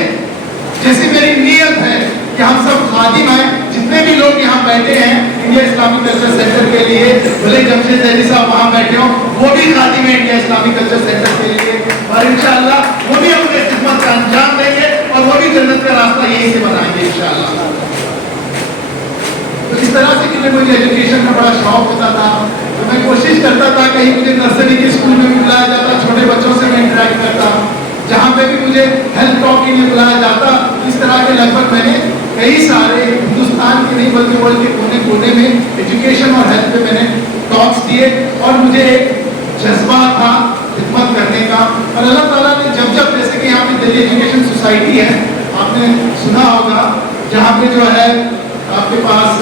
जैसे मेरी नीयत है कि हम सब खादिम हैं, जितने भी लोग यहाँ बैठे हैं इंडिया इस्लामिक कल्चर सेंटर के लिए, भले जमशेद जैदी साहब वहाँ बैठे हो, वो भी खादिम है इंडिया इस्लामिक कल्चर सेंटर के लिए, और इंशाअल्लाह वो भी अपने खिदमत का अंजाम देंगे, और वो भी जन्नत का रास्ता यहीं से बनाएंगे इंशाअल्लाह। तो इस तरह से कि मुझे एजुकेशन का बड़ा शौक होता था, तो मैं कोशिश करता था कहीं मुझे नर्सरी के स्कूल में भी बुलाया जाता, छोटे बच्चों से मैं इंटरेक्ट करता, जहाँ पे भी मुझे हेल्थ टॉक के लिए बुलाया जाता। इस तरह के लगभग मैंने कई सारे हिंदुस्तान के नहीं बल्कि वर्ल्ड के कोने कोने में एजुकेशन और हेल्थ पे मैंने टॉक्स दिए, और मुझे एक जज्बा था खिदमत करने का। और अल्लाह ताला ने जब जब, जैसे कि यहाँ पे दिल्ली एजुकेशन सोसाइटी है, आपने सुना होगा, जहाँ पे जो है आपके पास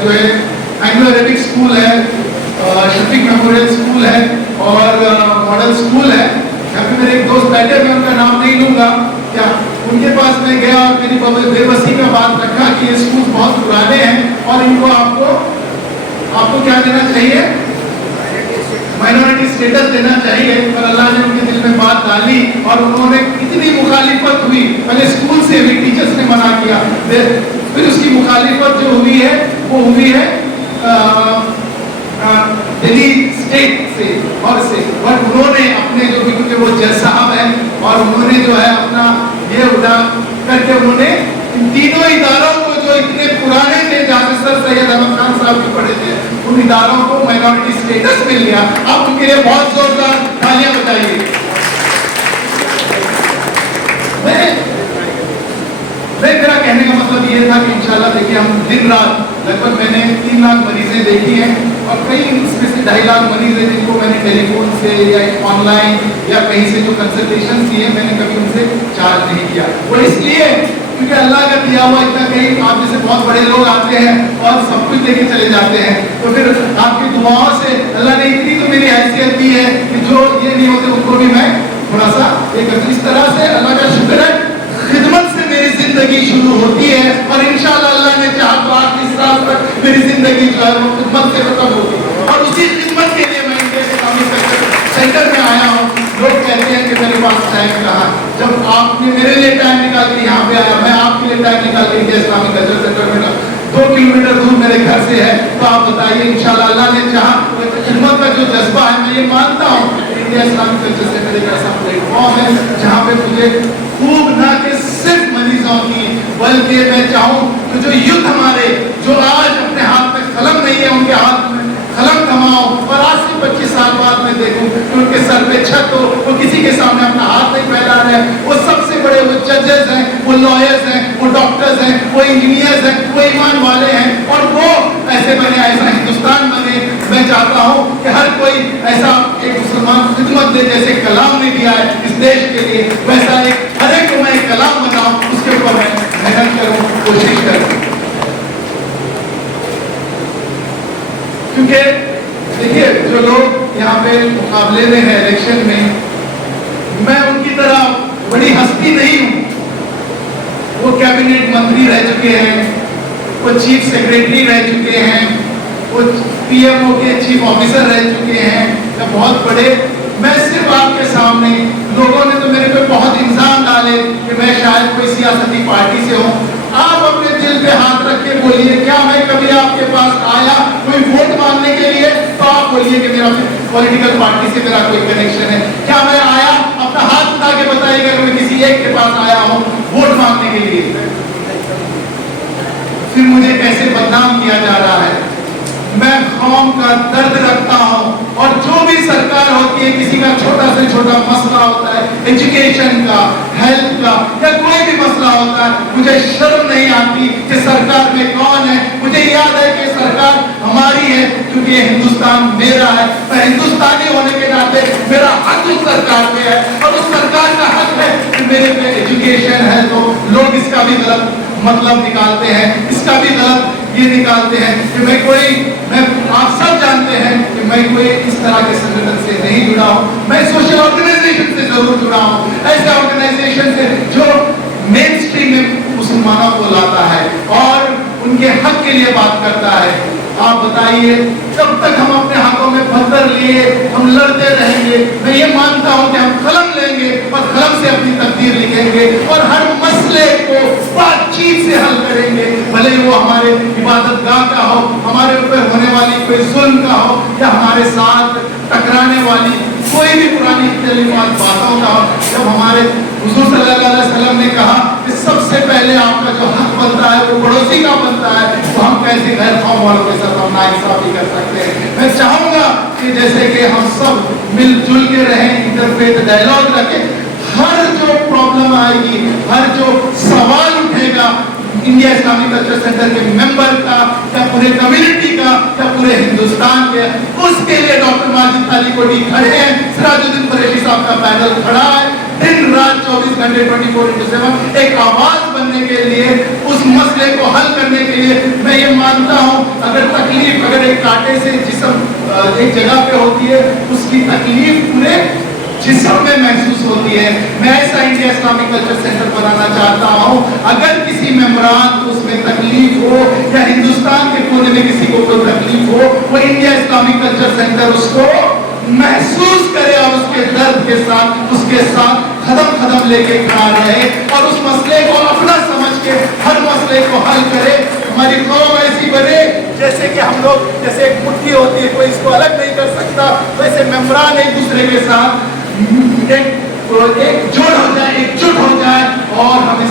जो है एंग्लो अरेबिक स्कूल है, शफीक मेमोरियल स्कूल है, और मॉडल स्कूल है। यहाँ पे मेरे एक दोस्त बैठे, मैं उनका नाम नहीं लूँगा, क्या उनके पास मैं गया और मेरी बेबसी का बात रखा कि ये स्कूल बहुत पुराने हैं और इनको आपको क्या देना चाहिए, माइनॉरिटी स्टेटस देना चाहिए। पर अल्लाह ने उनके दिल में बात डाली, और उन्होंने इतनी मुखालिफत हुई, पहले स्कूल से भी टीचर्स ने मना किया, फिर उसकी मुखालिफत जो हुई है वो हुई है दिल्ली स्टेट से, और उन्होंने अपने जो भी, क्योंकि वो जज साहब हैं, और उन्होंने जो है अपना ये उड़ा करके उन्होंने इन तीनों इदारों को जो इतने पुराने थे, जहाँ से सर सैयद अहमद खान साहब भी पढ़े थे, उन इदारों को माइनॉरिटी स्टेटस मिल गया। आप उनके लिए बहुत जोरदार तालियां बजाइए। मेरा कहने का मतलब ये था कि इंशाल्लाह देखिए, हम दिन रात लगभग मैंने 3 लाख मरीजें देखी हैं, और कई इसमें से 2.5 लाख मरीज हैं जिनको मैंने टेलीफोन से या ऑनलाइन या कहीं से जो कंसल्टेशन किए, मैंने कभी उनसे चार्ज नहीं किया। वो इसलिए क्योंकि अल्लाह का दिया हुआ इतना, कहीं आप जैसे बहुत बड़े लोग आते हैं और सब कुछ लेके चले जाते हैं, तो फिर आपकी दुआओं से अल्लाह ने इतनी तो मेरी हैसियत दी है कि जो ये नहीं होते उनको भी मैं थोड़ा सा एक, इस तरह से अल्लाह का शुक्र है, खिदमत से मेरी जिंदगी शुरू होती है, और इंशाअल्लाह अल्लाह ने चाहा तो 8 साल तक मेरी जिंदगी जो है वो खिदमत से खत्म होगी, और उसी खिदमत के लिए मैं इंडिया इस्लामिक सेंटर में आया हूँ। लोग कहते हैं कि मेरे पास टाइम कहाँ, जब आपने मेरे लिए टाइम निकाल के यहाँ पे आया, मैं आपके लिए टाइम निकाल के इंडिया इस्लामिक कल्चर सेंटर में 2 किलोमीटर दूर मेरे घर से है, तो आप बताइए इंशाअल्लाह अल्लाह ने चाहा खिदमत का जो जज्बा है, मैं ये मानता हूँ इंडिया इस्लामिक कल्चर सेंटर एक ऐसा प्लेटफॉर्म है जहाँ पे मुझे खूब ना कि सिर्फ मरीजों की, बल्कि मैं चाहूँ कि जो युद्ध हमारे जो आज अपने हाथ में कलम नहीं है, उनके हाथ में कलम थमाओ, और आज से 25 साल बाद मैं देखूं कि उनके सर पे छत हो, वो किसी के सामने अपना हाथ नहीं फैला रहे, वो सबसे बड़े वो जजेस हैं, वो लॉयर्स हैं, वो डॉक्टर्स हैं, वो इंजीनियर्स हैं, वो ईमान वाले हैं, और वो ऐसे बने, ऐसा हिंदुस्तान बने। मैं चाहता हूँ कि हर कोई ऐसा एक मुसलमान खिदमत दे, जैसे कलाम ने दिया है इस देश के लिए, वैसा एक हर एक को मैं एक कलाम बनाऊँ, उसके ऊपर मैं मेहनत करूँ, कोशिश करूँ। क्योंकि देखिए, जो लोग यहाँ पे मुकाबले में हैं इलेक्शन में, मैं उनकी तरह बड़ी हस्ती नहीं हूँ। वो कैबिनेट मंत्री रह चुके हैं, वो चीफ सेक्रेटरी रह चुके हैं, वो पीएमओ के चीफ ऑफिसर रह चुके हैं, या बहुत बड़े। मैं सिर्फ आपके सामने, लोगों ने तो मेरे पे बहुत इल्जाम डाले कि मैं शायद कोई सियासती पार्टी से हूँ। आप अपने दिल पे हाथ रख के बोलिए, क्या मैं कभी आपके पास आया कोई वोट मांगने के लिए? तो आप बोलिए कि मेरा पॉलिटिकल पार्टी से मेरा कोई कनेक्शन है। क्या मैं आया, अपना हाथ उठा के बताइएगा कि मैं किसी एक के पास आया हूँ वोट मांगने के लिए। फिर मुझे कैसे बदनाम किया जा रहा है। میں قوم کا درد رکھتا ہوں اور جو بھی سرکار ہوتی ہے کسی کا چھوٹا سے چھوٹا مسئلہ ہوتا ہے ایجوکیشن کا ہیلتھ کا یا کوئی بھی مسئلہ ہوتا ہے مجھے شرم نہیں آتی کہ سرکار میں کون ہے مجھے یاد ہے کہ سرکار ہماری ہے کیونکہ یہ ہندوستان میرا ہے میں ہندوستانی ہونے کے ناطے میرا حق اس سرکار پہ ہے اور اس سرکار کا حق ہے کہ میرے پہ ایجوکیشن ہے تو لوگ اس کا بھی غلط مطلب نکالتے ہیں اس کا بھی غلط یہ نکالتے ہیں کہ میں آپ سب جانتے ہیں کہ میں کوئی اس طرح کے سنگٹھن سے نہیں جڑا ہوں میں سوشل آرگنائزیشن سے ضرور جڑا ہوں ایسے آرگنائزیشن سے جو مین اسٹریم میں مسلمانوں کو لاتا ہے اور ان کے حق کے لیے بات کرتا ہے آپ بتائیے جب تک ہم اپنے ہاتھوں میں پتھر لیے ہم لڑتے رہیں گے میں یہ مانتا ہوں کہ ہم قلم لیں گے اور قلم سے اپنی تقدیر لکھیں گے اور ہر مسئلے کو بات چیت سے حل کریں گے بھلے وہ ہمارے عبادت گاہ کا ہو ہمارے اوپر ہونے والی کوئی ظلم کا ہو یا ہمارے ساتھ ٹکرانے والی کوئی بھی پرانی تعلیمات باتوں کا ہو جب ہمارے حضور صلی اللہ علیہ وسلم نے کہا کہ سب سے پہلے آپ کا جو حق بنتا ہے وہ پڑوسی کا بنتا ہے تو ہم کیسے غیر قوم والوں کے ساتھ ہم ناانصافی کر سکتے ہیں میں چاہوں گا کہ جیسے کہ ہم سب مل جل کے رہیں انٹرفیت ڈائلاگ رکھیں ہر جو پرابلم آئے گی ہر جو سوال اٹھے گا انڈیا اسلامک کلچر سینٹر کے ممبر کا یا پورے کمیونٹی کا یا پورے ہندوستان کے اس کے لیے ڈاکٹر ماجد علی کوٹی کھڑے ہیں سراج الدین قریشی صاحب کا پینل کھڑا ہے دن رات 24 گھنٹے 24/7 ایک آواز بننے کے لیے اس مسئلے کو حل کرنے کے لیے میں یہ مانتا ہوں اگر تکلیف اگر ایک کانٹے سے جسم ایک جگہ پہ ہوتی ہے اس کی تکلیف پورے جسم میں محسوس ہوتی ہے میں ایسا انڈیا اسلامک کلچر سینٹر بنانا چاہتا ہوں اگر کسی ممبران کو اس میں تکلیف ہو یا ہندوستان کے کونے میں کسی کو کوئی تکلیف ہو وہ انڈیا اسلامک کلچر سینٹر اس کو محسوس کرے اور اس کے درد کے ساتھ اس کے ساتھ قدم لے کے کھڑا رہے اور اس مسئلے کو اپنا سمجھ کے ہر مسئلے کو حل کرے ہماری قوم ایسی بنے جیسے کہ ہم لوگ جیسے ایک مٹھی ہوتی ہے کوئی اس کو الگ نہیں کر سکتا ویسے ممبران ایک دوسرے کے ساتھ ایک جوڑ ہو جائے ایک جٹ ہو جائے اور ہم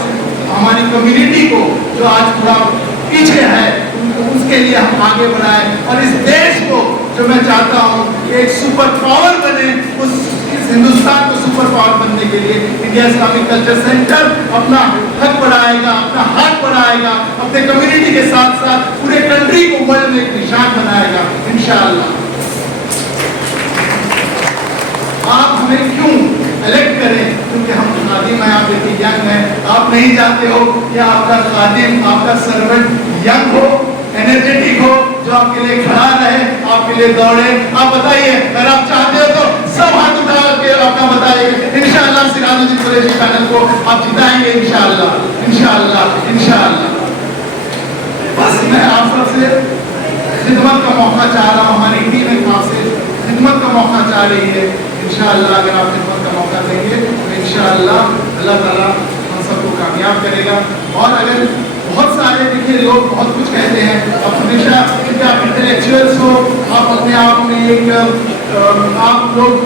ہماری کمیونٹی کو جو آج تھوڑا پیچھے ہے اس کے لیے ہم آگے بڑھائیں اور اس دیش کو جو میں چاہتا ہوں کہ ایک سپر پاور بنے اس ہندوستان کو سپر پاور بننے کے لیے انڈیا اسلامک کلچر سینٹر اپنا حق بڑھائے گا اپنا ہاتھ بڑھائے گا اپنے کمیونٹی کے ساتھ ساتھ پورے کنٹری کو ورلڈ میں ایک نشان بنائے گا انشاءاللہ آپ ہمیں کیوں الیکٹ کریں کیونکہ ہم خادم ہیں آپ اتنی ینگ ہیں آپ نہیں جانتے ہو کہ آپ کا خادم آپ کا سرونٹ ینگ ہو انرجیٹک ہو جو آپ کے لیے کھڑا رہے آپ کے لیے دوڑے آپ بتائیے اگر آپ چاہتے ہو تو سب ہاتھ اٹھا کے اپنا بتائیے انشاءاللہ سراج الدین قریشی پینل کو آپ جتائیں گے انشاءاللہ انشاءاللہ انشاءاللہ بس میں آپ سب سے خدمت کا موقع چاہ رہا ہوں ہماری ٹیم ایک آپ سے خدمت کا موقع چاہ رہی ہے انشاءاللہ اگر آپ خدمت کا موقع دیں گے تو انشاءاللہ اللہ تعالیٰ ہم سب کو کامیاب کرے گا اور اگر بہت سارے دیکھیے لوگ بہت کچھ کہتے ہیں آپ ہمیشہ کیونکہ آپ انٹلیکچوئلس ہو آپ اپنے آپ میں ایک آپ لوگ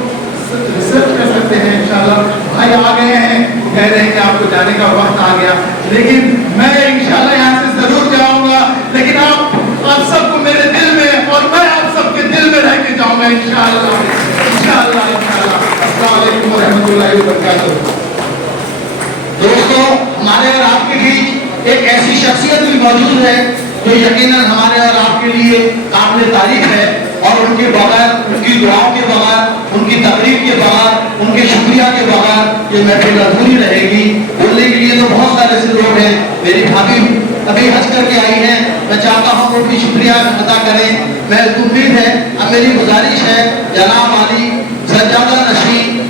ریسرچ کر سکتے ہیں انشاءاللہ بھائی آ گئے ہیں کہہ رہے ہیں کہ آپ کو جانے کا وقت آ گیا لیکن میں انشاءاللہ یہاں سے ضرور جاؤں گا لیکن آپ سب کو میرے دل میں اور میں آپ سب کے دل میں رہ کے جاؤں گا انشاءاللہ انشاءاللہ انشاءاللہ السلام علیکم ورحمۃ اللہ وبرکاتہ دوستو ہمارے اور آپ کے بیچ ایک ایسی شخصیت بھی موجود ہے جو یقیناً ہمارے اور آپ کے لیے قابل تعریف ہے اور ان کے بغیر ان کی دعاؤں کے بغیر ان کی تقریب کے بغیر ان کے شکریہ کے بغیر یہ محفل ادھوری رہے گی بولنے کے لیے تو بہت سارے ایسے لوگ ہیں میری بھابھی ابھی حج کر کے آئی ہیں میں چاہتا ہوں وہ بھی شکریہ ادا کریں میں امید ہے اب میری گزارش ہے جناب علی سجادہ نشین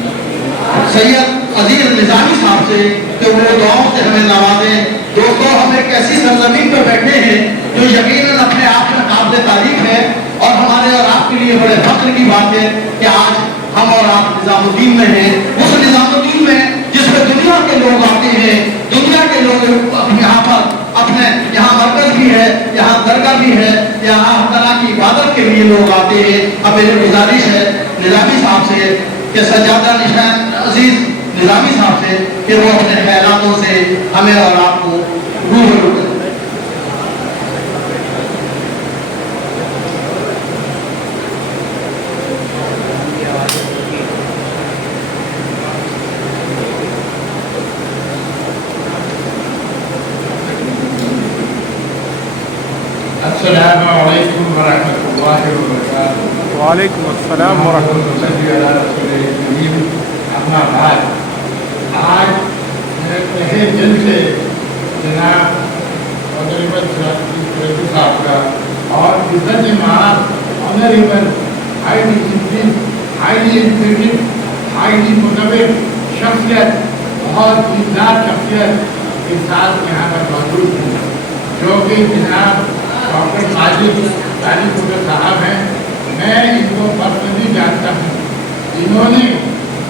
سید عزیز نظامی صاحب سے کہ وہ دعاؤں سے ہمیں نوازیں دوستو ہم ایک ایسی سرزمین پہ بیٹھے ہیں جو یقیناً اپنے آپ میں قابل تعریف ہے اور ہمارے اور آپ کے لیے بڑے فخر کی بات ہے کہ آج ہم اور آپ نظام الدین میں ہیں اس نظام الدین میں جس میں دنیا کے لوگ آتے ہیں دنیا کے لوگ یہاں پر اپنے یہاں مرکز بھی ہے یہاں درگاہ بھی ہے یہاں ہر طرح کی عبادت کے لیے لوگ آتے ہیں اب میری گزارش ہے نظامی صاحب سے کہ سجادہ نشان عزیز نظامی صاحب سے کہ وہ اپنے خیالاتوں سے ہمیں اور آپ کو روبرو کریں वालेकुम अस्सलाम वरहमतुल्लाह। अपना भाई आज मेरे तहे दिल से जनाब ऑनरेबल साहब का और इज्जत माफ honourable highly discipline, highly educated, highly motivated शख्सियत, बहुत दीनदार शख्सियत के साथ यहाँ पर मौजूद हूँ, जो कि जनाब डॉक्टर माजिद तालिब साहब हैं। मैं इनको पर्सनली जानता हूँ। इन्होंने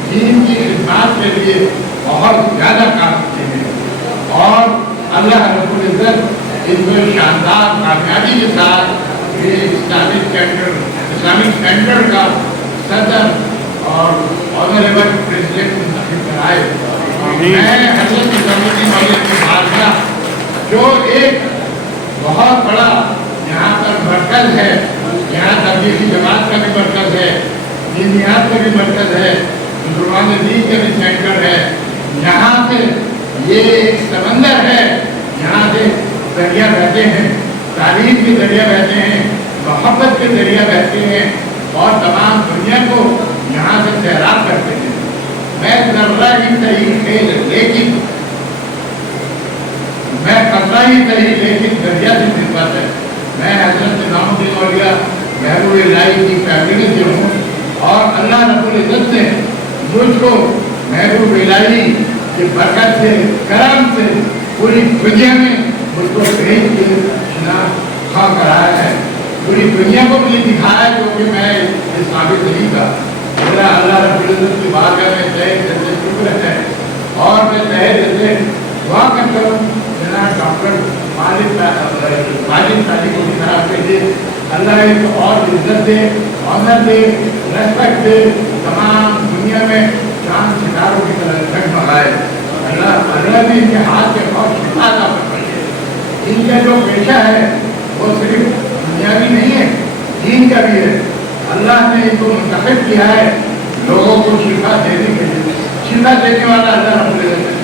दीन की खिदमत के लिए बहुत ज़्यादा काम किए हैं और अल्लाह रब्बुल इज़्ज़त इनको शानदार कामयाबी के साथ ये इस्लामिक सेंटर का सदर और ऑनरेबल प्रेसिडेंट मुंतखब कराए। मैं हज़रत निज़ामुद्दीन औलिया की बारगाह, जो एक बहुत बड़ा यहाँ पर मरकज़ है, यहाँ तबलीगी जमात का भी मरकज़ है, दीनियात का भी मरकज़ है, मुसलमान दीन का भी सेंटर है। यहाँ से ये एक समंदर है, यहाँ से दरिया बहते हैं, तारीफ के दरिया बहते हैं, मोहब्बत के दरिया बहते हैं और तमाम दुनिया को यहाँ से सैराब करते हैं। मैं जर्रा ही सही खेल लेकिन मैं कतरा ही सही लेकिन दरिया से खिदमत है। मैं हज़रत निज़ामुद्दीन औलिया महबूब इलाही की फैमिली से हूँ और अल्लाह रब्बुल इज़्ज़त ने मुझको महबूब इलाही की बरकत से, करम से पूरी दुनिया में मुझको भेज के खा कराया है। पूरी दुनिया को मुझे दिखाया क्योंकि मैं इस काबिल नहीं था। मेरा अल्लाह रब्बुल इज़्ज़त की बारगाह में तहे दिल से शुक्र है और मैं तहे दिल से दुआ करता हूँ जनाब डॉक्टर माजिद तालिब साहब के लिए अल्लाह एक और इज्जत दे, ऑनर दे, रेस्पेक्ट दे, तमाम दुनिया में चांद सितारों की तरह जगमगाए। अल्लाह ने इनके हाथ के बहुत शिफा अता फरमाए। इनका जो पेशा है वो सिर्फ दुनियावी नहीं है, दीन का भी है। अल्लाह ने इनको मुंतखब किया है लोगों को शिफा देने के लिए। शिफा देने वाला अल्लाह रब्बुल इज़्ज़त है,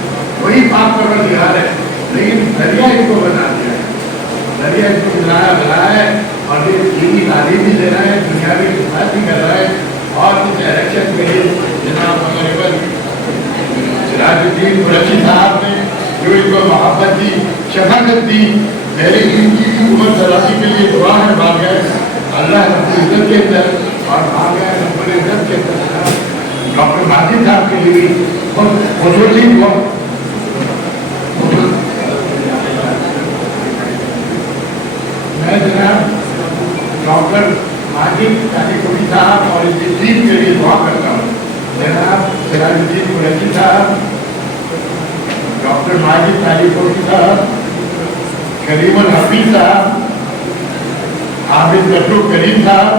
वही पाक परवरदिगार है, लेकिन दरिया इनको बना दिया है, दरिया इसको बनाया है और ये दीनी तालीम भी दे रहा है, दुनियावी खिदमत भी कर रहा है। और इस इलेक्शन में जनाब ऑनरेबल सिराजुद्दीन कुरैशी साहब ने जो इनको मोहब्बत दी, शफकत दी, मेरी जिंदगी की उम्र दराज़ी के लिए दुआ है बारगाह अल्लाह रब्बुल इज़्ज़त के अंदर और बारगाह रब्बुल इज़्ज़त के अंदर डॉक्टर माजिद साहब के लिए खुसूसी दुआ। मैं जनाब डॉक्टर माजिद तालिब साहब और इनकी टीम के लिए दुआ करता हूँ। जनाब सिराजुद्दीन कुरैशी साहब, डॉक्टर माजिद तालिब साहब, करीमुल हफीज साहब, हाफिज बदरुल करीम साहब,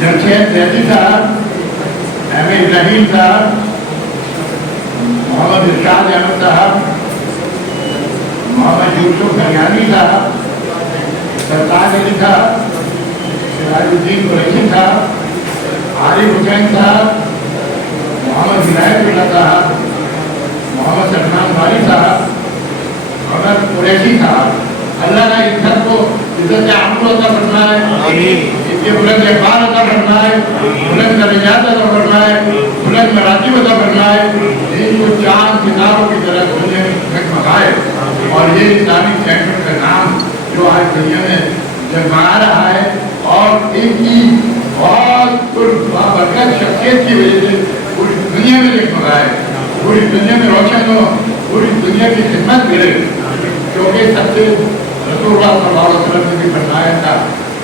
जमशेद जैदी साहब, एम ए इब्राहिम साहब, मोहम्मद इरशाद अहमद साहब, मोहम्मद यूसुफ हरियाणी साहब, सरताज अली साहब, सिराजुद्दीन कुरैशी साहब, आरिफ हुसैन साहब, मोहम्मद हिदायतुल्लाह साहब, मोहम्मद सलमान वाली साहब, मोहम्मद कुरैशी साहब। अल्लाह ने इन सबको इज्जत आबरू अता फरमाए, इनके बुलंद इक़बाल अता फरमाए, बुलंद दर्जात अता फरमाए, बुलंद मरातिब अता फरमाए, इनको चांद सितारों की तरह दुनिया में जगमगाए और ये इस्लामिक सेंटर का नाम जो आज दुनिया में जगमगा रहा है और इनकी बहुत बरकत शख्सियत की वजह से पूरी दुनिया में जगमगाए, पूरी दुनिया में रोशन हो, पूरी दुनिया की खिदमत मिले। क्योंकि सबसे रसूलुल्लाह सल्लल्लाहु अलैहि वसल्लम ने भी फरमाया था,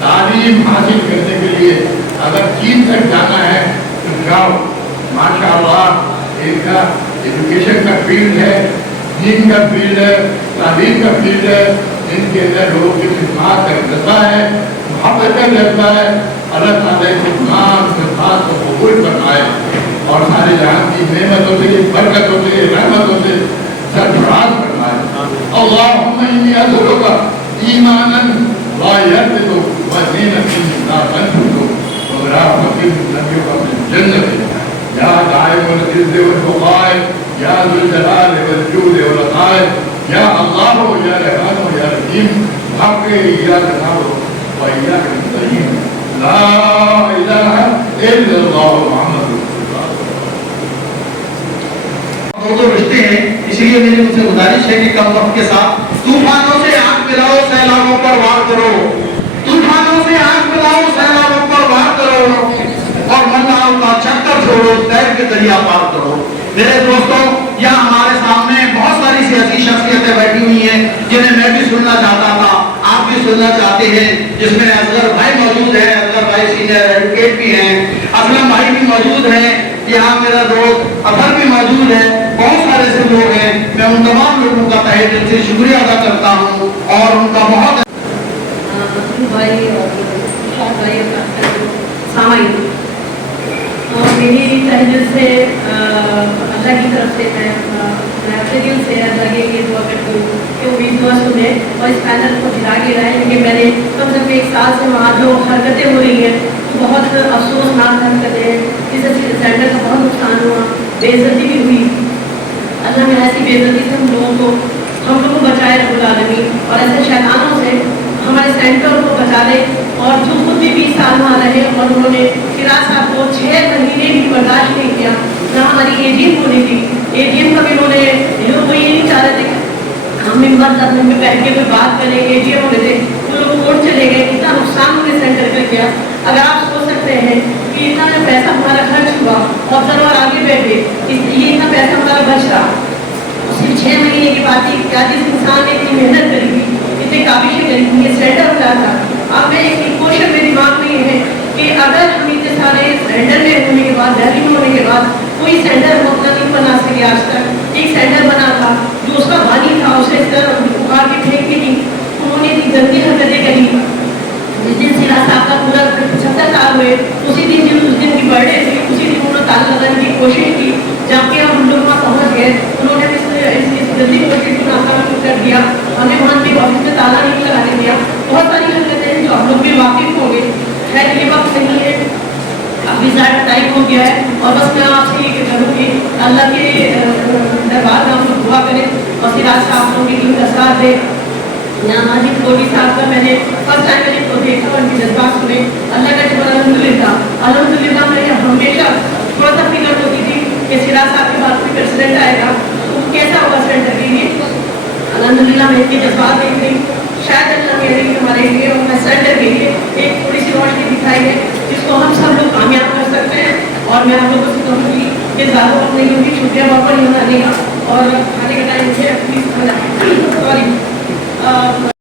तालीम हासिल करने के लिए अगर चीन तक जाना है तो जाओ। माशाअल्लाह इनका एजुकेशन का फील्ड है, दीन का फील्ड है, तालीम का फील्ड है, इनके अंदर लोगों की खिदमत का जज्बा है, मोहब्बत का जज्बा है। अल्लाह ताला इस तमाम खिदमत को कबूल फरमाए और सारे जहां की नेमतों से, बरकतों से, रहमतों से सरफराज फरमाए। अल्लाहुम्मा इन्नी असअलुका ईमानन ला यरतदु व ज़ीनतन ला तनफदु व रहमतन नबियुका फिल जन्नत या दाइमुल इज़्ज़ि वल बक़ाए या ज़ुल जलाल वल जूद वल अताए या अल्लाह या रहमान या रहीम हक़ या नबी व لا الہ الا اللہ محمد رسول اللہ. دو رشتے ہیں، اسی لیے میری ان سے گزارش ہے کہ کم وقت کے ساتھ طوفانوں سے آنکھ ملاؤ سیلابوں پر وار کرو، طوفانوں سے آنکھ ملاؤ سیلابوں پر وار کرو اور ملاؤ کا چکر چھوڑو تیر کے دریا پار کرو. میرے دوستوں، یہاں ہمارے سامنے بہت ساری سیاسی شخصیتیں بیٹھی ہوئی ہیں جنہیں میں بھی سننا چاہتا تھا، آپ بھی سننا چاہتے ہیں، جس میں اصغر بھائی موجود ہے، اصغر بھائی سینئر ایڈوکیٹ بھی ہیں، اسلم بھائی بھی موجود ہیں، یہاں میرا دوست اظہر بھی موجود ہے، بہت سارے سے لوگ ہیں. میں ان تمام لوگوں کا تہہ دل سے شکریہ ادا کرتا ہوں اور ان کا بہت بھائی سامعین، میری تہہ دل سے اللہ کی طرف سے میں اپنے دل سے اللہ کے لیے دعا کرتی ہوں کہ وہ میری دعا سنیں اور اس پینل کو جلا کے لائیں. کیونکہ میں نے کم سے کم 1 سال سے وہاں جو حرکتیں ہو رہی ہیں بہت افسوسناک حرکتیں ہیں، جس سے سینٹر کا بہت نقصان ہوا، بے عزتی بھی ہوئی. اللہ نے ایسی بے عزتی سے ہم لوگوں کو بچائے رب العالمین، اور ایسے شیطانوں سے ہمارے سینٹر کو بچا لے. اور جو خود بھی 20 سال وہاں رہے اور انہوں نے فراز صاحب کو 6 مہینے بھی برداشت نہیں کیا، نہ ہماری AGM ہونی تھی. AGM کا بھی انہوں نے وہ یہ نہیں چاہ رہے تھے ہم ممبر تک میں بیٹھ کے کوئی بات کریں. AGM ہو رہے تھے، وہ لوگ کورٹ چلے گئے، اتنا نقصان انہوں نے سینٹر کا کیا. اگر آپ سوچ سکتے ہیں کہ اتنا جو پیسہ ہمارا خرچ ہوا اور آگے بیٹھے یہ اتنا پیسہ ہمارا بچ رہا، صرف 6 مہینے کی بات ہے. کیا جس انسان نے اتنی محنت کری تھی، اتنی کاوشیں کری تھی، یہ سینٹر ہوا تھا. اب میں ایک کوشش میرے دماغ میں یہ ہے کہ اگر ہم اتنے سارے سینٹر میں ہونے کے بعد، دہلی میں ہونے کے بعد کوئی سینٹر ہم اپنا نہیں بنا سکے. آج تک ایک سینٹر بنا تھا جو اس کا بانی تھا، اسے اس طرح اٹھا کے پھینک دی تھی. انہوں نے اتنی گندی حرکتیں کری. جس دن سراج صاحب کا پورا 75 سال ہوئے، اسی دن اس دن کی برتھ ڈے تھی، اسی دن انہوں نے تالا لگانے کی کوشش کی. جب کہ ہم لوگ وہاں پہنچ گئے، انہوں نے اس جلدی کوشش کو ناکام کر دیا. ہمیں وہاں کی آفس میں تالا نہیں لگانے دیا. بہت ساری حرکتیں ہیں جو ہم لوگ بھی واقف ہوں گے. خیر یہ وقت نہیں ہے، کافی زیادہ ٹائم ہو گیا ہے، اور بس میں آپ سے یہ کروں کہ اللہ کے دربار میں ہم لوگ دعا کریں اور سراج صاحب کو کی ٹیم کا ساتھ دیں. یہاں ماجد کوٹی صاحب کا میں نے فرسٹ ٹائم میں نے کو دیکھا اور ان کی جذبات سنے. اللہ کا جب الحمدللہ میں ہمیشہ تھوڑا سا فکر ہوتی تھی کہ سراج صاحب کے بعد کوئی پریسیڈنٹ آئے گا تو کیسا ہوگا سینٹر کے لیے. الحمدللہ میں ان کے جذبات دیکھ رہی ہوں. شاید اللہ کے لیے ہمارے لیے اور میں سینٹر کے لیے ایک تھوڑی سی روشنی دکھائی ہے جس کو ہم سب لوگ کامیاب کر سکتے ہیں. اور میں آپ لوگوں سے کہوں گی کہ زیادہ وقت نہیں ہوگی، شکریہ واپس نہیں ہونے کا، اور کھانے کا ٹائم مجھے پلیز سوری